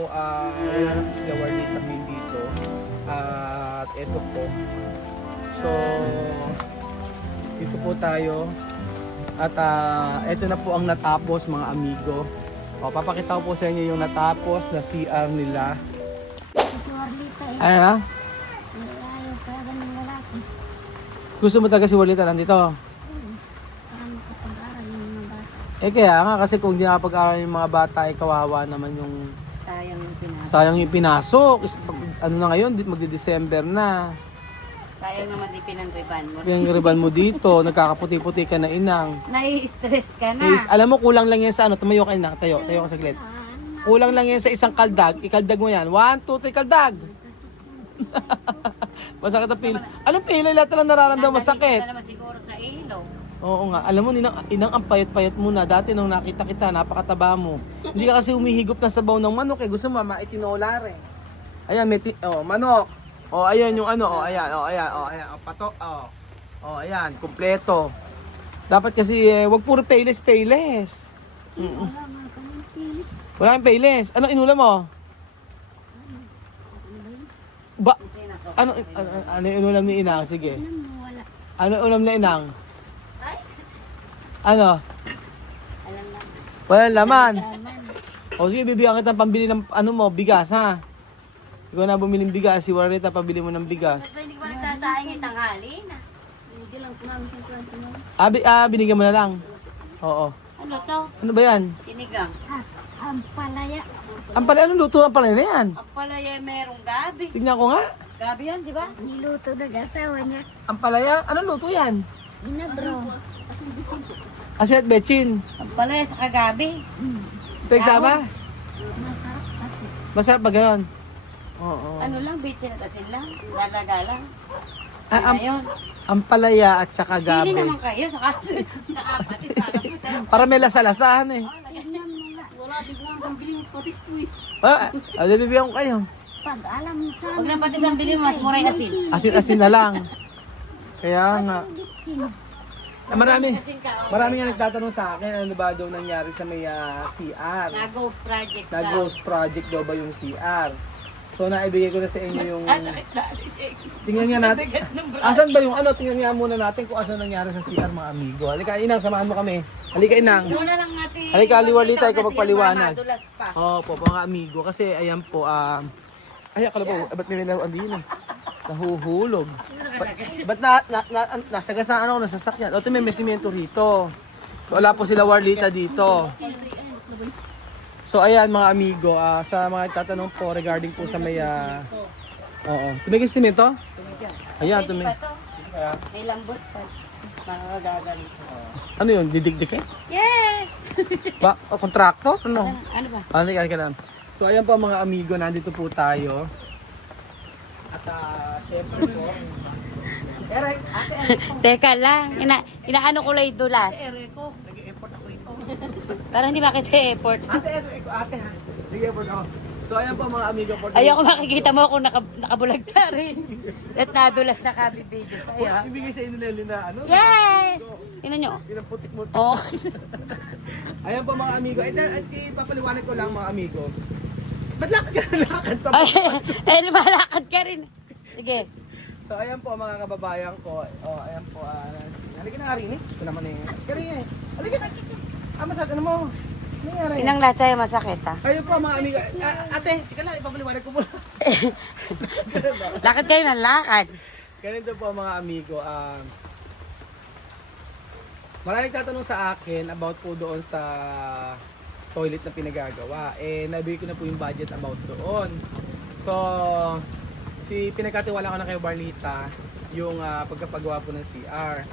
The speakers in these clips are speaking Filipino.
Wala na po sila Warlita ngayon dito. At eto po. So, dito po tayo. At eto na po ang natapos mga amigo. Papakita ko po sa inyo yung natapos na CR nila. Si Warlita eh. Ano na? Ayaw kaya ganun lalaki. Gusto mo talaga si Warlita nandito? Para makapag-aral yung mga bata. Kaya nga kasi kung di nakapag-aral yung mga bata, kawawa naman yung Sayang yung pinasa. sayang yung pinasok. Ano na ngayon, magdi-December na. Sayang naman di pinangriban mo. Pinangriban mo dito, nagkakaputi-puti ka na inang. Nai-stress ka na. Is, alam mo, kulang lang yan sa ano, tumayo ka inang, tayo ka saglit. Kulang lang yan sa isang kaldag, ikaldag mo yan. 1, 2, 3, kaldag! Masakit ang pila. Anong pila? Lahat lang nararamdaman masakit. Ka naman siguro sa ilong. Oo nga, alam mo, inang ang payat-payat mo na. Dati nung nakita kita, napakataba mo. Hindi ka kasi humihigop ng sabaw ng manok eh. Gusto mo, maitinola rin. Ayan, manok. Ayan yung ano, ayan, pato, ayan, kumpleto. Dapat kasi, wag puro payless. Wala nga kaming pilis. Wala kang payless. Ano inulam mo? Ba, ano inulam ni Inang? Sige. Alam mo, wala. Ano ulam ni Inang? Ay, Ano? alam lang. Walang laman. Laman. O sige, bibigyan kita ng pambili ng ano mo, bigas ha. Ikaw na bumili ng bigas, si Warlita pabili mo ng bigas. Basta hindi ko ba nagsasaing yung tanghali na? Binigyan lang po namin siyang tuwan sa Binigyan mo na lang. Oo. Ano to? Ano ba yan? Sinigang. Ang palaya. Ang pala, anong luto ang pala na yan? Ang palaya merong gabi. Tignan ko nga. Gabi yan, di ba? Niluto ng asawa niya. Ang palaya, anong luto yan? Inabro. Asin at bechin. Ang palaya sa kagabi. Pagsama? Masarap kasi. Masarap ba ganon? Oo. Ano lang, bitchin at asin lang. Lalaga lang. Ah, Ayun. ang palaya at saka Sili gabi. naman kayo sa kapatis. Alam mo, sarap. Para may lasa-lasahan eh. Wala, biglang pambili ng patis po eh. Bibigyan ko kayo. Pag alam mo sa Huwag na patis ang bili, mas muray asin. Asin-asin na lang. Kaya nga. Bitchin. Asin ka. Marami nga nagtatanong sa akin, ano ba daw nangyari sa may CR? Na-ghost project daw. Na-ghost project daw ba yung CR? So naibigay ko na sa inyo yung... Sakit na. Tingnan nga natin. Asan ba yung ano? Tingnan nga muna natin kung asan nangyari sa CR mga amigo. Halika Inang, samahan mo kami. Halika Inang. Doon na lang natin. Halika, Warlita, ikaw magpaliwanag. Madulas pa. Po mga amigo. Kasi ayan po, ay akala po, ba't may laruan din eh? Nahuhulog. Ba't nasagasaan ako ng sasakyan? O, ito may simento rito. So, wala po sila Warlita dito. So, ayan mga amigo, sa mga tatanong po regarding po sa may, tumigil simento? Ayan, Pwede ba to? May lambot pa. Makakagagal. Ano yun, didigdik eh? Yes! Ba, kontrakto? Ano? Ano ba? Halika lang. So, ayan po mga amigo, nandito po tayo. At, syempre po, Eric, ate Teka lang. Inaano ko lang dulas. Eric ko, nag-e-effort ako ito. Para hindi makita effort. Ate Eric, ate ha, nag-e-effort ako. So, ayan po mga amigo po. Ayoko makikita mo kung nakabulag ka rin. At nadulas na kami video sa'yo. Ibigay sa inyo Nelly na ano? Yes! Tingnan nyo. Pinaputik mo. Oh. Ayan po mga amigo. Ipapaliwanag ko lang mga amigo. Ba't lakad ka na lakad pa? Lumalakad ka rin. Sige. So ayan po mga kababayan ko. Ayan po. Halika na nga rin eh. Ito naman eh. Halika rin eh. Halika na. Masakit ano mo? Ano nangyari? Sinang lahat sa'yo masakit ha? Ayun po mga amigo. Ate, ika lang. Ipapaliwanag ko muna. Lakad kayo ng lakad. Ganito po mga amigo. Maraming tatanong sa akin about po doon sa toilet na pinagagawa. Nabigay ko na po yung budget about doon. So, pinagkatiwala ko na kay Warlita yung pagkapagawa po ng CR.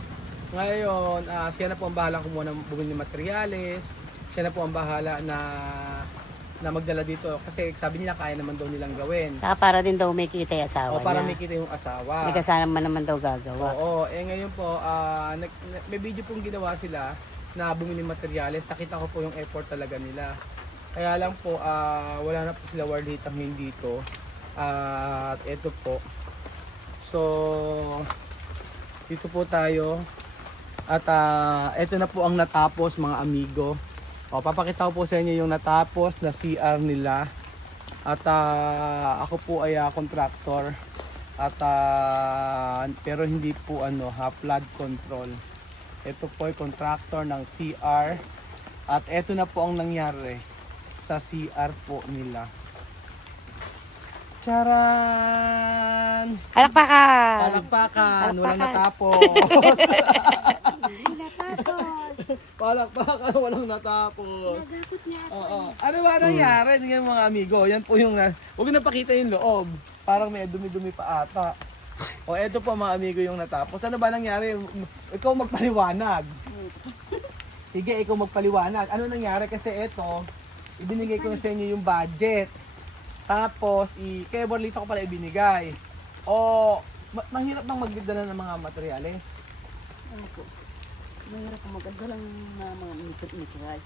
Ngayon, siya na po ang bahala kumuha ng bumili ng materyales. Siya na po ang bahala na magdala dito kasi sabi nila kaya naman daw nilang gawin. Saka para din daw may kita yung asawa O para niya. may kita yung asawa. May kasama naman daw gagawa. Oo, ngayon po, may video pong ginawa sila na bumili ng materyales. Nakita ko po yung effort talaga nila. Kaya lang po, wala na po sila Warlita ngayon dito. At ito po. So, dito po tayo. At ito na po ang natapos mga amigo. Papakita ko po sa inyo yung natapos na CR nila. At ako po ay contractor. At pero hindi po flood control. Ito po ay contractor ng CR. At ito na po ang nangyari sa CR po nila. Charan! Palakpakan! Palakpakan! Walang natapos! Palakpakan! Walang natapos! Oo. Ano ba nangyari? Tingnan mga amigo. Yan po yung... Huwag na pakita yung loob. Parang may dumi-dumi pa ata. O eto po mga amigo yung natapos. Ano ba nangyari? Ikaw magpaliwanag. Sige, ikaw magpaliwanag. Ano nangyari? Kasi eto, ibinigay ko na sa inyo yung budget. Tapos, kay Borlita ko pala ibinigay. O, mahirap bang magdala ng mga materyales? Ano po? Mahirap po magdala ng mga materials.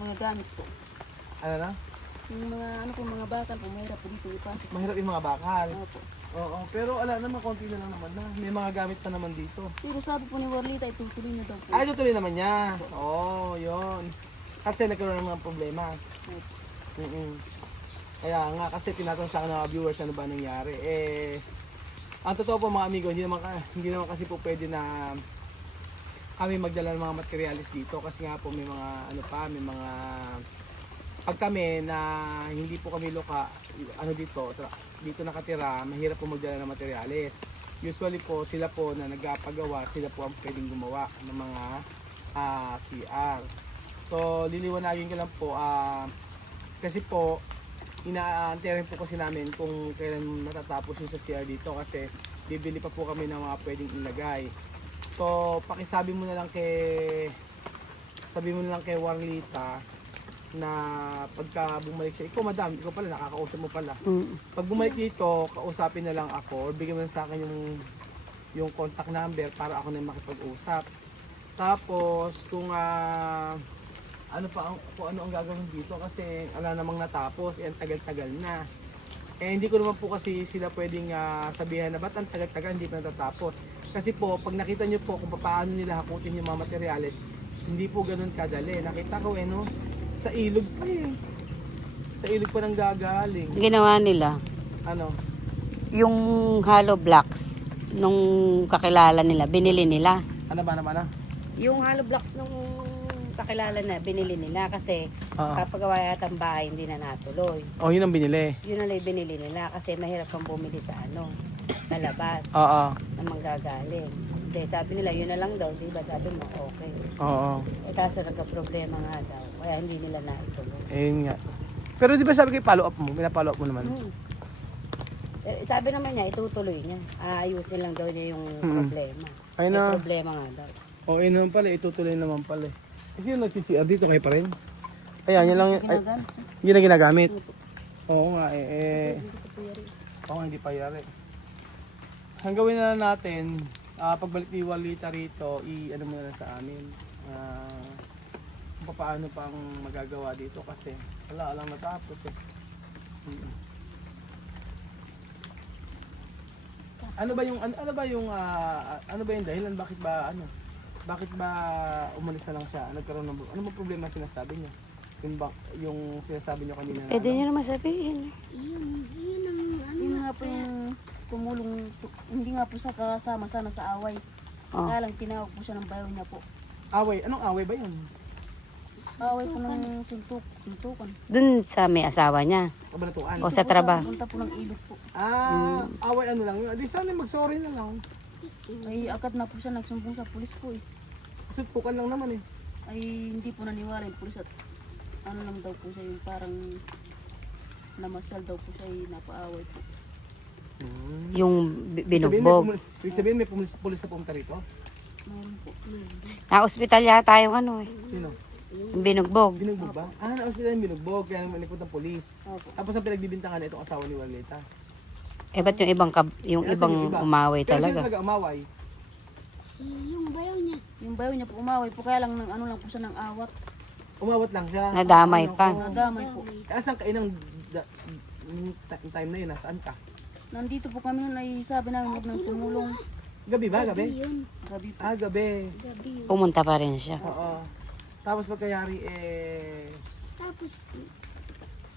Mga gamit po. Ano na? Yung mga bakal po, mahirap po dito ipasok. Mahirap yung mga bakal. Opo. Oo, pero ala naman, konti na lang naman na. May mga gamit pa naman dito. Pero sabi po ni Warlita, itutuloy niya daw po. Ay, tuloy naman niya. Oo, yun. Kasi nagkaroon ng mga problema. Opo. Kaya nga, kasi tinatanong sa akin ng mga viewers ano ba nangyari. Ang totoo po mga amigo, hindi naman kasi po pwede na kami magdala ng mga materialis dito. Kasi nga po may mga, may mga, pag kami na hindi po kami dito nakatira, mahirap po magdala ng materialis. Usually po, sila po na nagpagawa, sila po ang pwedeng gumawa ng mga CR. So, liliwanagin ko lang po, kasi po, inaantay rin po kasi namin kung kailan matatapos yung sa CR dito kasi bibili pa po kami ng mga pwedeng ilagay. So, sabi mo na lang kay Warlita na pagka bumalik siya, ikaw madam, ikaw pala, nakakausap mo pala. Pag bumalik dito, kausapin na lang ako or bigyan mo na sa akin yung contact number para ako na makipag-usap. Tapos, kung kung ano ang gagawin dito kasi wala namang natapos, ang tagal-tagal na. Hindi ko naman po kasi sila pwedeng sabihan na ba't ang tagal-tagal hindi pa natatapos. Kasi po, pag nakita nyo po kung paano nila hakutin yung mga materyales, hindi po ganun kadali. Nakita ko sa ilog pa Sa ilog pa nang gagaling. Ginawa nila, Ano? yung hollow blocks nung kakilala nila, binili nila. Ano ba? Yung hollow blocks nung kakilala na, binili nila kasi Oo. kapagawa yata ang bahay, hindi na natuloy. Oh, yun ang binili. Yun na lang binili nila kasi mahirap kang bumili sa sa labas Oo. na manggagaling. Hindi, sabi nila, yun na lang daw, di ba? Sabi mo, okay. Oo. Kaso nagka-problema nga daw, kaya hindi nila naituloy. Ayun nga. Pero di ba sabi ko follow up mo? Pina-follow up mo naman. Sabi naman niya, itutuloy niya. Aayusin lang daw niya yung problema. Ayun na. May problema nga daw. Oo, yun naman pala. Itutuloy naman pala. Kasi yung nag-CCR dito kayo pa rin. Ayan, yun lang yun. Ay, yun na ginagamit. Oo nga Oo, hindi pa yari. Ang gawin na lang natin, pagbalik ni Walita rito, ano mo na lang sa amin. Kung paano pang magagawa dito kasi wala lang natapos Ano ba yung dahilan bakit ba umalis na lang siya? Nagkaroon ng ano ba problema sinasabi niya? Yung sinasabi niyo kanina. Pwede niyo naman sabihin. Yun nga po yung tumulong, hindi nga po sa kasama sana sa away. Kaya lang tinawag po siya ng bayaw niya po. Away? Anong away ba yun? Away po ng suntukan. Dun sa may asawa niya. Kabalatuan? O sa trabaho. Punta po ng ilog po. Away ano lang yun. Di sana mag-sorry na lang. Ay agad na po siya nagsumbong sa pulis po eh. Suntukan lang naman Ay hindi po naniwala yung pulis at ano lang daw po siya yung parang namasyal daw po siya napaaway po. Yung binugbog. Ibig sabihin may pulis na pumunta rito? Mayroon po. Na-hospital yata yung Sino? yung binugbog. Binugbog ba? Na-hospital yung binugbog. Kaya naman ikot ng pulis. Opo. Tapos ang pinagbibintangan itong asawa ni Waleta. Eh ba't yung ibang umaway Pero sino talaga? talaga umaway? Yung bayaw niya po umaway po kaya lang ng ano lang po siya ng awat. Umawat lang siya. Nadamay pa. Nadamay po. Asan ka inang time na yun? Nasaan ka? Nandito po kami nun ay sabi namin huwag nang tumulong. Gabi ba? Gabi? Gabi po. Gabi. Pumunta pa rin siya. Oo. Tapos pagkayari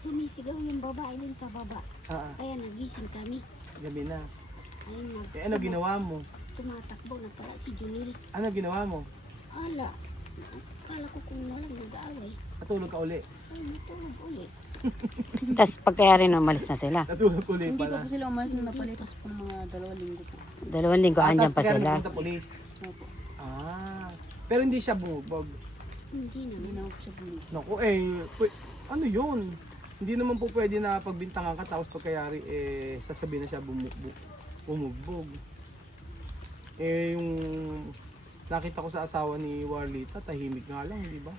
sumisigaw yung babae dun sa baba. Kaya nagising kami. Gabi na. Ayun, Eh, ano ginawa mo? tumatakbo na pala si Junil. Ano ginawa mo? Hala, kala ko kung nalang nag-aaway. Natulog ka uli. Ay, natulog ulit. Tapos pagkayari na umalis na sila. Natulog uli Hindi pa pala. po sila umalis na napalipas po ng mga 2 linggo po. 2 linggo, andyan pa Tapos kaya sila. nagpunta polis. Opo. Pero hindi siya bumubog. Hindi Hindi naman. na po siya bumili. Naku ano yun? Hindi naman po pwede na pagbintangan ka tapos pagkayari sasabihin na siya bumugbog. Yung nakita ko sa asawa ni Warlita, tahimik nga lang, di ba?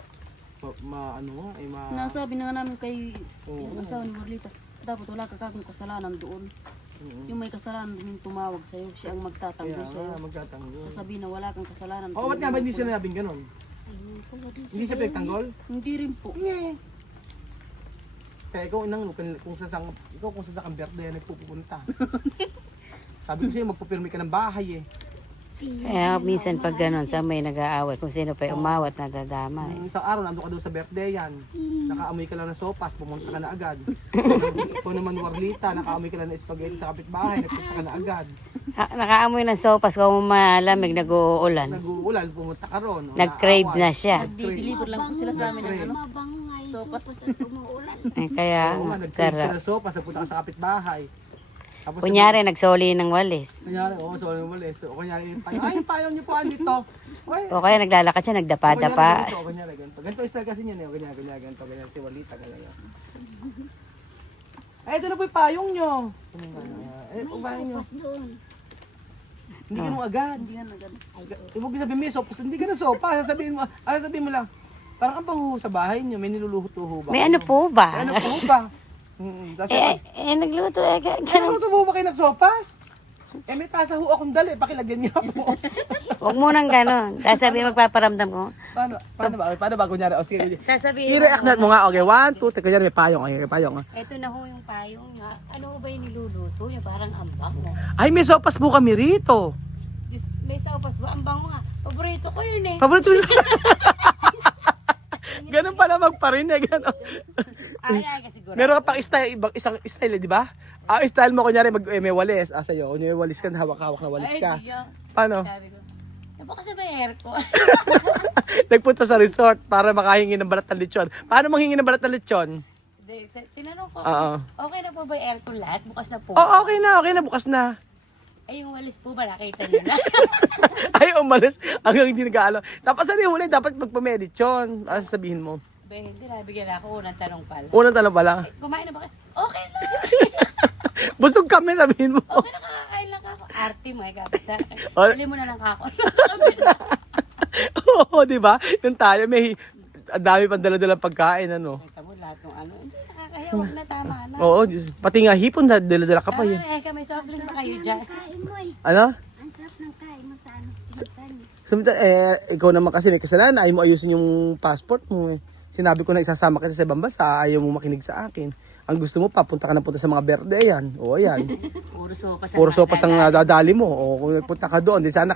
Nasabi na nga namin kay Oo. yung asawa ni Marlita, dapat wala ka kagong kasalanan doon. Yung may kasalanan yung tumawag sa'yo, siya ang magtatanggol sa'yo. magtatanggol. Sabi na wala kang kasalanan. Oo, ba't nga ba hindi sinabing ganun? Ayun, kung din Hindi siya pinagtanggol? Hindi rin po. Kaya ikaw inang kung sa kang birthday nagpupunta. Sabi ko sa'yo, magpupirmi ka ng bahay eh. Kaya minsan pag gano'n, sa may nag-aaway, kung sino pa umawat, nadadama eh. Isang araw, nandun ka doon sa birthday yan. Nakaamoy ka lang ng sopas, pumunta ka na agad. Kung naman Warlita, nakaamoy ka lang ng spaghetti sa kapitbahay, nagpunta ka na agad. Nakaamoy ng sopas, kung malamig, nag-uulan. Nag-uulan, pumunta ka ron. Nag-crave na siya. Nagdi-deliver lang po sila sa amin ng ano. mabango nga yung Sopas. sopas at umuulan. Kaya, Oo nga, nag-crave ka tara. ng sopas, nagpunta ka sa kapitbahay. Tapos Kunyari, nagsoli ng walis. kunyari, so ano mo les. O kunyari, yung payong, ay, yung payong niyo po, andito. Uy, O kaya naglalakad siya, nagdapa-dapa. Kunyari, ganito. Ganito style kasi niya, kunyari, ganito, ganyan, si Warlita, ganyan. Ay, ito na po yung payong niyo. Ubahin niyo. Sopas doon. Hindi ka nung agad. Hindi nga nagano. Ibig sabihin, may sopas. Hindi ka na sopa. Sasabihin mo lang, parang ang bango sa bahay niyo, may niluluto-ho ba? May ano po ba? May ano po ba? Nagluto eh. Nagluto po ba kayo nagsopas? May tasa ho akong dali, pakilagyan niya po. Huwag mo nang gano'n. Tapos sabi magpaparamdam ko. Paano ba? Kunyari, o sige. Sasabihin I-react natin mo nga, okay, 1, 2, 3, kunyari may payong, okay, may payong. Ito na ho yung payong niya. Ano ba yung niluluto niya? Parang ambang mo. Ay, may sopas po kami rito. May saupas ba? Ambang mo nga. Paborito ko yun eh. Paborito yun. Ganun pala magparinig, ano. Ay, siguro. Meron ka pang style, isang style, di ba? Style mo, kunyari, may walis. Sa'yo, kunyari may walis ka, hawak-hawak na walis ka. Ay, diyan. Paano? Sabi ko. Baka sa bayar ko. Nagpunta sa resort para makahingi ng balat ng lechon. Paano manghingi ng balat ng lechon? Tinanong ko, Oo. okay na po ba yung aircon lahat? Bukas na po. Oh, okay na, bukas na. Ay, yung walis po ba? Nakita niyo na? Ay, umalis. Hanggang hindi nag-aalo. Tapos ano yung huli, dapat magpameditsyon. Ano sabihin mo? Ba, hindi nabigyan ako. Unang tanong pala. Unang tanong pala. Kumain na ba kayo? Okay na. Busog kami, sabihin mo. Okay na, kakakain lang ako. Arte mo, ikaw sa akin. Oh. Bili mo na lang ako. Oo, di ba? Yung tayo, may ang dami pang dala-dalang pagkain, ano. Nakita mo lahat ng ano. Hindi, nakakahiya. Huwag na, tama na. Oo, pati nga hipon, dala-dala ka pa yun. Kami soft drink ba kayo dyan? Kain mo eh. Ano? Ang sarap ng kain mo sa ano. Pinuntahan niyo. Samantala, ikaw naman kasi may kasalanan, ayaw mo ayusin yung passport mo eh. Sinabi ko na isasama kita sa ibang bansa, ayaw mo makinig sa akin. Ang gusto mo, papunta ka na punta sa mga berde yan. O ayan. Puro sopas. Puro sopas ang nadadali mo. O kung punta ka doon, di sana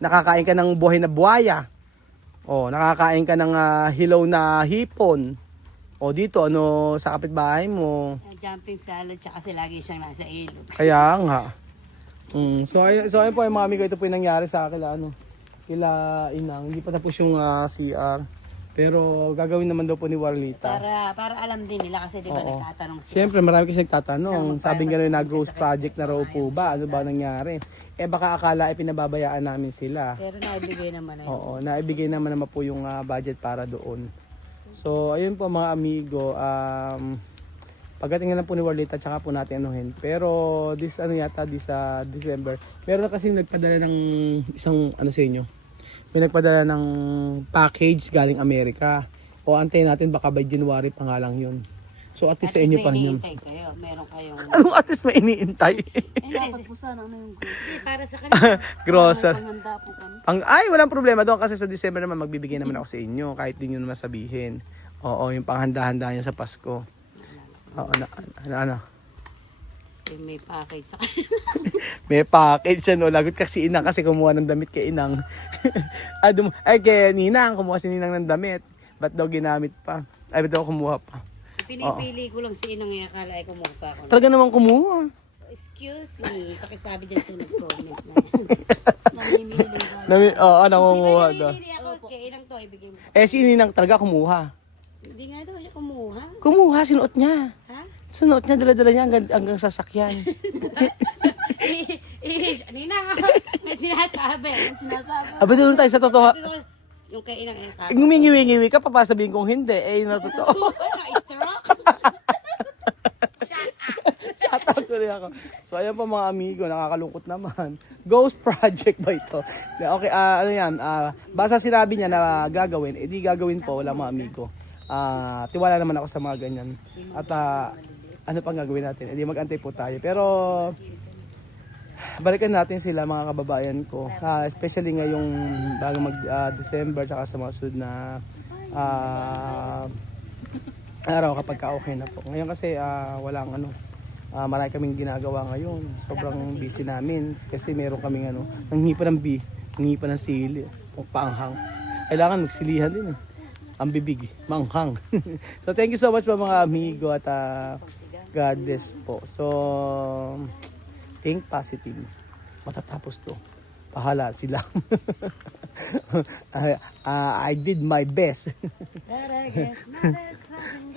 nakakain ka ng buhay na buhaya. O nakakain ka ng hilaw na hipon. O dito, ano, sa kapitbahay mo. Jumping salad, tsaka kasi lagi siyang nasa ilog. Kaya nga. So ayun po yung mga amigo, ito po yung nangyari sa akin, ano, kila Inang. Hindi pa tapos yung CR. Pero gagawin naman daw po ni Warlita. Para alam din nila kasi di ba Oo. nagtatanong sila. Siyempre, marami kasi nagtatanong. Sabing gano'n na ghost project na raw po ba? Ano ba nangyari? Baka akala ay pinababayaan namin sila. Pero naibigay naman na yun. Oo, naibigay naman po yung budget para doon. So, ayun po mga amigo. Pagdating na lang po ni Warlita, tsaka po natin anuhin. Pero, this December, meron na kasi nagpadala ng isang, sa inyo. May nagpadala ng package galing Amerika. O antayin natin, baka by January pa nga lang yun. So, at least sa inyo pa yun. May kayo. Meron kayong... Anong at least may iniintay? Dapat po sana ano yung grocery. Para sa kanila. Grocer. Panghanda po kami. Walang problema doon kasi sa December naman magbibigay naman ako sa inyo kahit di nyo naman sabihin. Oo, yung panghanda-handa nyo sa Pasko. Oo, ano? May package sa May package siya, no? Lagot kasi Inang kasi kumuha ng damit kay Inang. Kay Ninang, kumuha si Ninang ng damit. Ba't daw ginamit pa? Ba't daw kumuha pa? Pinipili ko lang si Inang ngayon. Akala ay kumuha pa ako. Talaga naman kumuha. Excuse me. Pakisabi dyan sa nag-comment na. Namimili ba? Nangunguha daw. Pinipili ako. Kaya Inang to, ibigay mo. Eh, si Ninang talaga kumuha. Hindi nga daw siya kumuha. Kumuha, sinuot niya. Ha? Sinuot niya, dala-dala niya hanggang sasakyan. Nina, may sinasabi. Aba, doon tayo sa totoo. Sabi ko, yung kay Inang ay Ngumingiwi-ngiwi ka, papasabihin kong hindi. Eh, yun na totoo. na-stroke. Shoutout ko rin ako. So, ayan pa mga amigo, nakakalungkot naman. Ghost project ba ito? Okay, ano yan, basta sinabi niya na gagawin, di gagawin po, wala mga amigo. Tiwala naman ako sa mga ganyan. At ano pang gagawin natin? Di mag-antay po tayo. Pero, balikan natin sila mga kababayan ko. Especially ngayong bago mag-December, saka sa mga sunod na araw kapag ka-okay na po. Ngayon kasi walang marami kaming ginagawa ngayon. Sobrang busy namin kasi meron kaming nanghihi pa ng nanghihi pa ng sili, o paanghang. Kailangan magsilihan din ang bibig, manghang. So thank you so much mga amigo at God bless po. So think positive. Matatapos to. Pahala sila. I did my best. But I guess my best friend